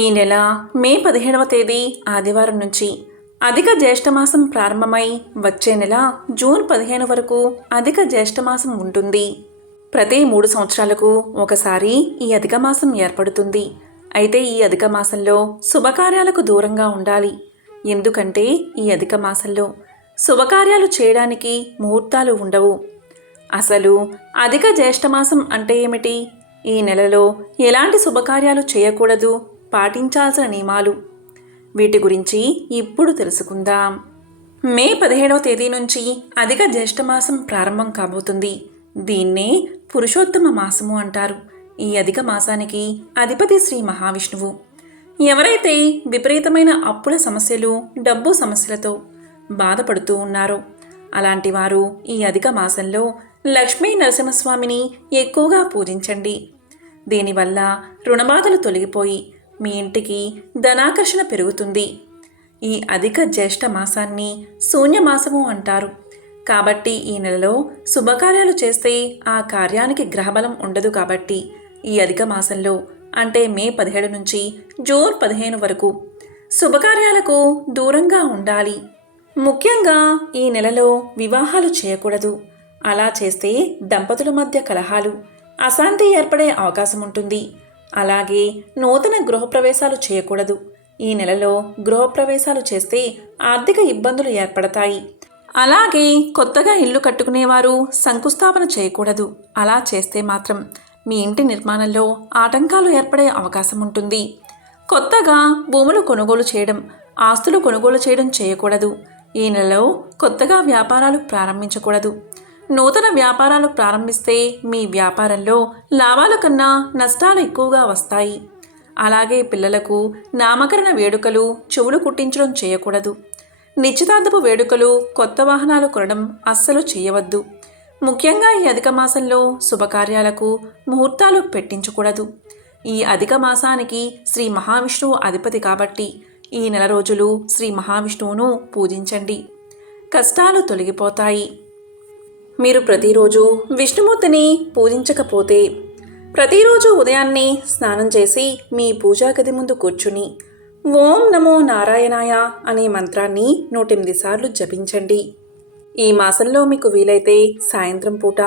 ఈ నెల మే 17వ తేదీ ఆదివారం నుంచి అధిక జ్యేష్ఠమాసం ప్రారంభమై వచ్చే నెల జూన్ 15 వరకు అధిక జ్యేష్ఠమాసం ఉంటుంది. ప్రతి 3 సంవత్సరాలకు ఒకసారి ఈ అధిక మాసం ఏర్పడుతుంది. అయితే ఈ అధిక మాసంలో శుభకార్యాలకు దూరంగా ఉండాలి. ఎందుకంటే ఈ అధిక మాసంలో శుభకార్యాలు చేయడానికి ముహూర్తాలు ఉండవు. అసలు అధిక జ్యేష్ఠమాసం అంటే ఏమిటి? ఈ నెలలో ఎలాంటి శుభకార్యాలు చేయకూడదు, పాటించాల్సిన నియమాలు, వీటి గురించి ఇప్పుడు తెలుసుకుందాం. మే 17వ తేదీ నుంచి అధిక జ్యేష్ఠమాసం ప్రారంభం కాబోతుంది. దీన్నే పురుషోత్తమ మాసము అంటారు. ఈ అధిక మాసానికి అధిపతి శ్రీ మహావిష్ణువు. ఎవరైతే విపరీతమైన అప్పుల సమస్యలు, డబ్బు సమస్యలతో బాధపడుతూ ఉన్నారో అలాంటి వారు ఈ అధిక మాసంలో లక్ష్మీ నరసింహస్వామిని ఎక్కువగా పూజించండి. దీనివల్ల రుణబాధలు తొలగిపోయి మీ ఇంటికి ధనాకర్షణ పెరుగుతుంది. ఈ అధిక జ్యేష్ఠ మాసాన్ని శూన్యమాసము అంటారు. కాబట్టి ఈ నెలలో శుభకార్యాలు చేస్తే ఆ కార్యానికి గ్రహబలం ఉండదు. కాబట్టి ఈ అధిక మాసంలో అంటే మే 17 నుంచి జూన్ 15 వరకు శుభకార్యాలకు దూరంగా ఉండాలి. ముఖ్యంగా ఈ నెలలో వివాహాలు చేయకూడదు. అలా చేస్తే దంపతుల మధ్య కలహాలు, అశాంతి ఏర్పడే అవకాశం ఉంటుంది. అలాగే నూతన గృహప్రవేశాలు చేయకూడదు. ఈ నెలలో గృహప్రవేశాలు చేస్తే ఆర్థిక ఇబ్బందులు ఏర్పడతాయి. అలాగే కొత్తగా ఇల్లు కట్టుకునేవారు శంకుస్థాపన చేయకూడదు. అలా చేస్తే మాత్రం మీ ఇంటి నిర్మాణంలో ఆటంకాలు ఏర్పడే అవకాశం ఉంటుంది. కొత్తగా భూములు కొనుగోలు చేయడం, ఆస్తులు కొనుగోలు చేయడం చేయకూడదు. ఈ నెలలో కొత్తగా వ్యాపారాలు ప్రారంభించకూడదు. నూతన వ్యాపారాలు ప్రారంభిస్తే మీ వ్యాపారంలో లాభాల కన్నా నష్టాలు ఎక్కువగా వస్తాయి. అలాగే పిల్లలకు నామకరణ వేడుకలు, చెవులు కుట్టించడం చేయకూడదు. నిశ్చితార్థపు వేడుకలు, కొత్త వాహనాలు కొనడం అస్సలు చేయవద్దు. ముఖ్యంగా ఈ అధిక మాసంలో శుభకార్యాలకు ముహూర్తాలు పెట్టించకూడదు. ఈ అధిక మాసానికి శ్రీ మహావిష్ణువు అధిపతి కాబట్టి ఈ నెల రోజులు శ్రీ మహావిష్ణువును పూజించండి. కష్టాలు తొలగిపోతాయి. మీరు ప్రతిరోజు విష్ణుమూర్తిని పూజించకపోతే ప్రతిరోజు ఉదయాన్నే స్నానం చేసి మీ పూజా గది ముందు కూర్చుని ఓం నమో నారాయణాయ అనే మంత్రాన్ని 108 సార్లు జపించండి. ఈ మాసంలో మీకు వీలైతే సాయంత్రం పూట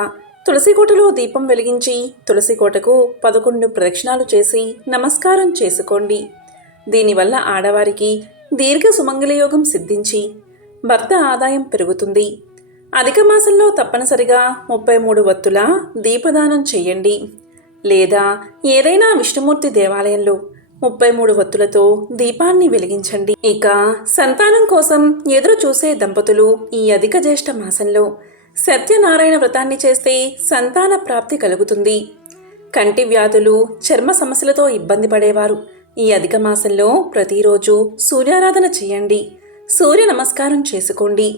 తులసికోటలో దీపం వెలిగించి తులసికోటకు 11 ప్రదక్షిణాలు చేసి నమస్కారం చేసుకోండి. దీనివల్ల ఆడవారికి దీర్ఘ సుమంగళ యోగం సిద్ధించి భర్త ఆదాయం పెరుగుతుంది. అధిక మాసంలో తప్పనిసరిగా 33 వత్తుల దీపదానం చేయండి. లేదా ఏదైనా విష్ణుమూర్తి దేవాలయంలో 33 వత్తులతో దీపాన్ని వెలిగించండి. ఇక సంతానం కోసం ఎదురు చూసే దంపతులు ఈ అధిక జ్యేష్ఠ మాసంలో సత్యనారాయణ వ్రతాన్ని చేస్తే సంతాన ప్రాప్తి కలుగుతుంది. కంటి వ్యాధులు, చర్మ సమస్యలతో ఇబ్బంది పడేవారు ఈ అధిక మాసంలో ప్రతిరోజు సూర్యారాధన చేయండి. సూర్య నమస్కారం చేసుకోండి.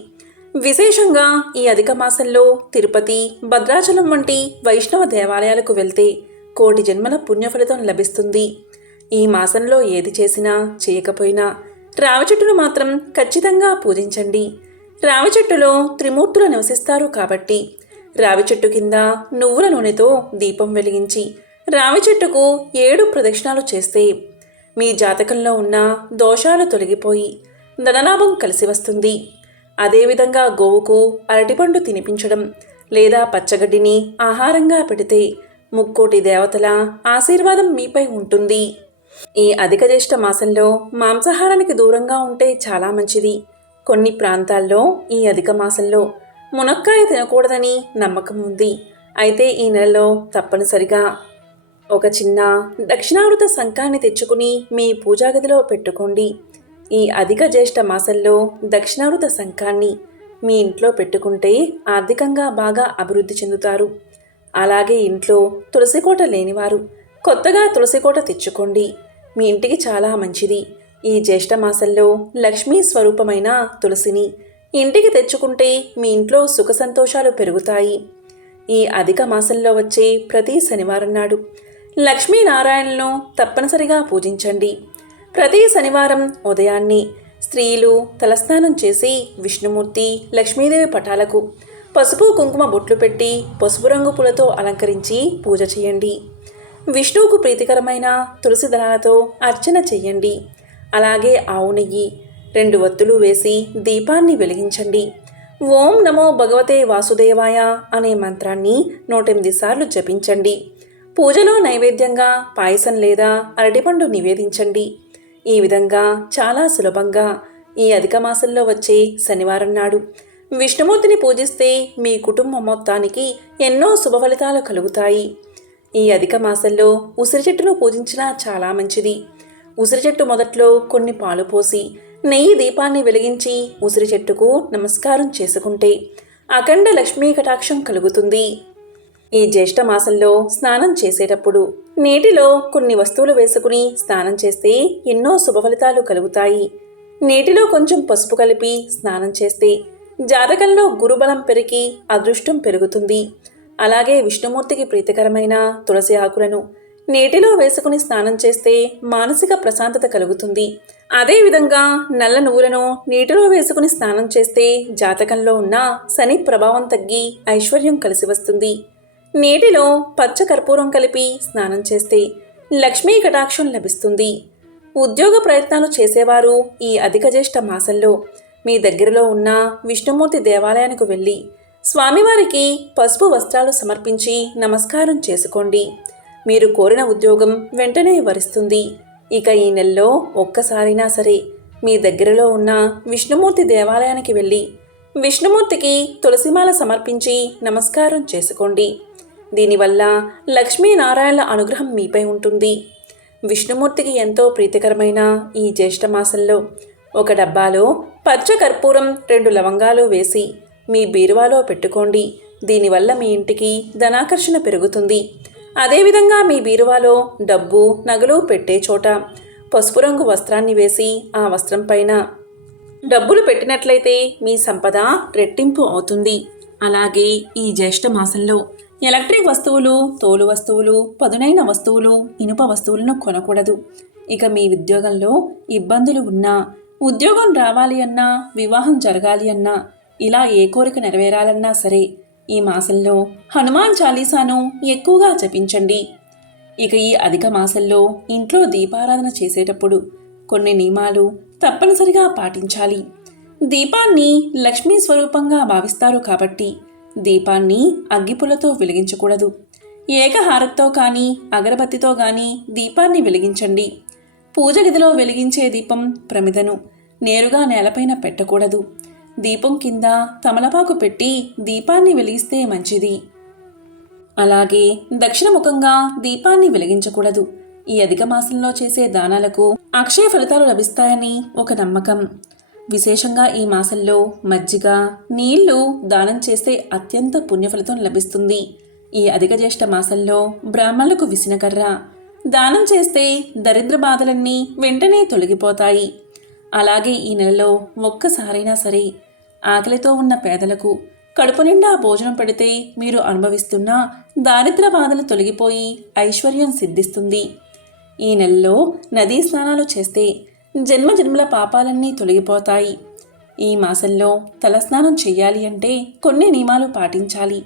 విశేషంగా ఈ అధిక మాసంలో తిరుపతి, భద్రాచలం వంటి వైష్ణవ దేవాలయాలకు వెళ్తే కోటి జన్మల పుణ్యఫలితం లభిస్తుంది. ఈ మాసంలో ఏది చేసినా చేయకపోయినా రావి చెట్టును మాత్రం ఖచ్చితంగా పూజించండి. రావి చెట్టులో త్రిమూర్తులు నివసిస్తారు కాబట్టి రావి చెట్టు కింద నువ్వుల నూనెతో దీపం వెలిగించి రావి చెట్టుకు 7 ప్రదక్షిణాలు చేస్తే మీ జాతకంలో ఉన్న దోషాలు తొలగిపోయి ధనలాభం కలిసి వస్తుంది. అదేవిధంగా గోవుకు అరటిపండు తినిపించడం లేదా పచ్చగడ్డిని ఆహారంగా పెడితే ముక్కోటి దేవతల ఆశీర్వాదం మీపై ఉంటుంది. ఈ అధిక జ్యేష్ఠ మాసంలో మాంసాహారానికి దూరంగా ఉంటే చాలా మంచిది. కొన్ని ప్రాంతాల్లో ఈ అధిక మాసంలో మునక్కాయ తినకూడదని నమ్మకం ఉంది. అయితే ఈ నెలలో తప్పనిసరిగా ఒక చిన్న దక్షిణావృత శంఖాన్ని తెచ్చుకుని మీ పూజాగదిలో పెట్టుకోండి. ఈ అధిక జ్యేష్ఠ మాసంలో దక్షిణావృత శంఖాన్ని మీ ఇంట్లో పెట్టుకుంటే ఆర్థికంగా బాగా అభివృద్ధి చెందుతారు. అలాగే ఇంట్లో తులసికోట లేనివారు కొత్తగా తులసికోట తెచ్చుకోండి. మీ ఇంటికి చాలా మంచిది. ఈ జ్యేష్ఠ మాసంలో లక్ష్మీ స్వరూపమైన తులసిని ఇంటికి తెచ్చుకుంటే మీ ఇంట్లో సుఖ సంతోషాలు పెరుగుతాయి. ఈ అధిక మాసంలో వచ్చే ప్రతి శనివారం నాడు లక్ష్మీనారాయణను తప్పనిసరిగా పూజించండి. ప్రతి శనివారం ఉదయాన్నే స్త్రీలు తలస్నానం చేసి విష్ణుమూర్తి, లక్ష్మీదేవి పటాలకు పసుపు కుంకుమ బొట్లు పెట్టి పసుపు రంగు పూలతో అలంకరించి పూజ చేయండి. విష్ణువుకు ప్రీతికరమైన తులసి దళాలతో అర్చన చెయ్యండి. అలాగే ఆవు నెయ్యి 2 ఒత్తులు వేసి దీపాన్ని వెలిగించండి. ఓం నమో భగవతే వాసుదేవాయ అనే మంత్రాన్ని 108 సార్లు జపించండి. పూజలో నైవేద్యంగా పాయసం లేదా అరటిపండు నివేదించండి. ఈ విధంగా చాలా సులభంగా ఈ అధిక మాసంలో వచ్చే శనివారం నాడు విష్ణుమూర్తిని పూజిస్తే మీ కుటుంబం మొత్తానికి ఎన్నో శుభ ఫలితాలు కలుగుతాయి. ఈ అధిక మాసంలో ఉసిరి చెట్టును పూజించినా చాలా మంచిది. ఉసిరి చెట్టు మొదట్లో కొన్ని పాలు పోసి నెయ్యి దీపాన్ని వెలిగించి ఉసిరి చెట్టుకు నమస్కారం చేసుకుంటే అఖండ లక్ష్మీ కటాక్షం కలుగుతుంది. ఈ జ్యేష్ఠ మాసంలో స్నానం చేసేటప్పుడు నీటిలో కొన్ని వస్తువులు వేసుకుని స్నానం చేస్తే ఎన్నో శుభ ఫలితాలు కలుగుతాయి. నీటిలో కొంచెం పసుపు కలిపి స్నానం చేస్తే జాతకంలో గురుబలం పెరిగి అదృష్టం పెరుగుతుంది. అలాగే విష్ణుమూర్తికి ప్రీతికరమైన తులసి ఆకులను నీటిలో వేసుకుని స్నానం చేస్తే మానసిక ప్రశాంతత కలుగుతుంది. అదేవిధంగా నల్ల నువ్వులను నీటిలో వేసుకుని స్నానం చేస్తే జాతకంలో ఉన్న శని ప్రభావం తగ్గి ఐశ్వర్యం కలిసి వస్తుంది. నీటిలో పచ్చ కర్పూరం కలిపి స్నానం చేస్తే లక్ష్మీ కటాక్షం లభిస్తుంది. ఉద్యోగ ప్రయత్నాలు చేసేవారు ఈ అధిక జ్యేష్ఠ మాసంలో మీ దగ్గరలో ఉన్న విష్ణుమూర్తి దేవాలయానికి వెళ్ళి స్వామివారికి పసుపు వస్త్రాలు సమర్పించి నమస్కారం చేసుకోండి. మీరు కోరిన ఉద్యోగం వెంటనే వరిస్తుంది. ఇక ఈ నెలలో ఒక్కసారైనా సరే మీ దగ్గరలో ఉన్న విష్ణుమూర్తి దేవాలయానికి వెళ్ళి విష్ణుమూర్తికి తులసిమాల సమర్పించి నమస్కారం చేసుకోండి. దీనివల్ల లక్ష్మీనారాయణల అనుగ్రహం మీపై ఉంటుంది. విష్ణుమూర్తికి ఎంతో ప్రీతికరమైన ఈ జ్యేష్ఠ మాసంలో ఒక డబ్బాలో పచ్చ కర్పూరం 2 లవంగాలు వేసి మీ బీరువాలో పెట్టుకోండి. దీనివల్ల మీ ఇంటికి ధనాకర్షణ పెరుగుతుంది. అదేవిధంగా మీ బీరువాలో డబ్బు నగలు పెట్టే చోట పసుపు రంగు వస్త్రాన్ని వేసి ఆ వస్త్రం పైన డబ్బులు పెట్టినట్లయితే మీ సంపద రెట్టింపు అవుతుంది. అలాగే ఈ జ్యేష్ఠ మాసంలో ఎలక్ట్రిక్ వస్తువులు, తోలు వస్తువులు, పదునైన వస్తువులు, ఇనుప వస్తువులను కొనకూడదు. ఇక మీ ఉద్యోగంలో ఇబ్బందులు ఉన్నా, ఉద్యోగం రావాలి అన్నా, వివాహం జరగాలి అన్నా, ఇలా ఏ కోరిక నెరవేరాలన్నా సరే ఈ మాసంలో హనుమాన్ చాలీసాను ఎక్కువగా జపించండి. ఇక ఈ అధిక మాసంలో ఇంట్లో దీపారాధన చేసేటప్పుడు కొన్ని నియమాలు తప్పనిసరిగా పాటించాలి. దీపాన్ని లక్ష్మీ స్వరూపంగా భావిస్తారు కాబట్టి దీపాన్ని అగ్గిపుల్లతో వెలిగించకూడదు. ఏకహారతితో కానీ అగరబత్తితో కానీ దీపాన్ని వెలిగించండి. పూజ గదిలో వెలిగించే దీపం ప్రమిదను నేరుగా నేలపైన పెట్టకూడదు. దీపం కింద తమలపాకు పెట్టి దీపాన్ని వెలిగిస్తే మంచిది. అలాగే దక్షిణముఖంగా దీపాన్ని వెలిగించకూడదు. ఈ అధిక మాసంలో చేసే దానాలకు అక్షయ ఫలితాలు లభిస్తాయని ఒక నమ్మకం. విశేషంగా ఈ మాసంలో మజ్జిగ, నీళ్లు దానం చేస్తే అత్యంత పుణ్యఫలితం లభిస్తుంది. ఈ అధిక జ్యేష్ఠ మాసంలో బ్రాహ్మణులకు విసినకర్ర దానం చేస్తే దరిద్ర బాధలన్నీ వెంటనే తొలగిపోతాయి. అలాగే ఈ నెలలో ఒక్కసారైనా సరే ఆకలితో ఉన్న పేదలకు కడుపు నిండా భోజనం పెడితే మీరు అనుభవిస్తున్న దారిద్ర బాధలు తొలగిపోయి ఐశ్వర్యం సిద్ధిస్తుంది. ఈ నెలలో నదీ స్నానాలు చేస్తే జన్మజన్మల పాపాలన్నీ తొలగిపోతాయి. ఈ మాసంలో తలస్నానం చెయ్యాలి అంటే కొన్ని నియమాలు పాటించాలి.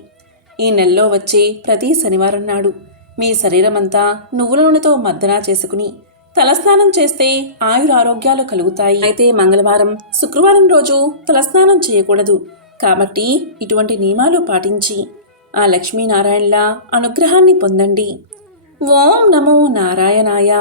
ఈ నెలలో వచ్చే ప్రతి శనివారం నాడు మీ శరీరమంతా నువ్వుల నూనెతో మర్దన చేసుకుని తలస్నానం చేస్తే ఆయురారోగ్యాలు కలుగుతాయి. అయితే మంగళవారం, శుక్రవారం రోజు తలస్నానం చేయకూడదు. కాబట్టి ఇటువంటి నియమాలు పాటించి ఆ లక్ష్మీనారాయణల అనుగ్రహాన్ని పొందండి. ఓం నమో నారాయణాయ.